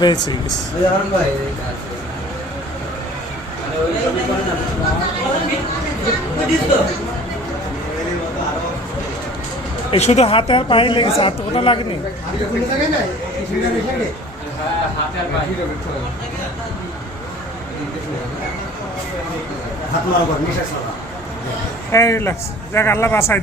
বেঁচে গেছে এই শুধু হাতে আর পায়ে লেগেছে হাত কোথাও লাগেনি এই রিল্যাক্স যাক আল্লাহ বাসায়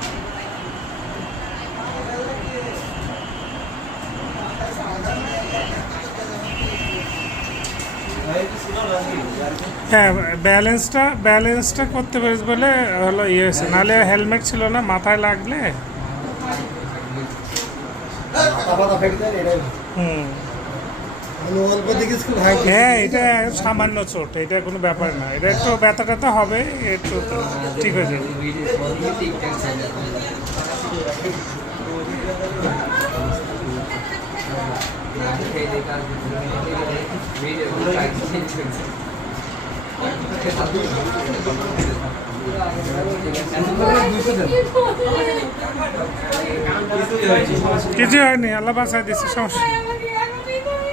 হ্যাঁ ব্যালেন্সটা ব্যালেন্সটা করতে পেরেছ বলে হলো ইয়ে হয়েছে। নাহলে হেলমেট ছিল না, মাথায় লাগলে। হ্যাঁ এটা সামান্য চোট, এটা কোনো ব্যাপার না। এটা একটু ব্যথা ট্যাথা হবে, একটু ঠিক হয়ে যাবে। কিছু হয়নি আল্লাহ বাসায় দিচ্ছে সমস্যা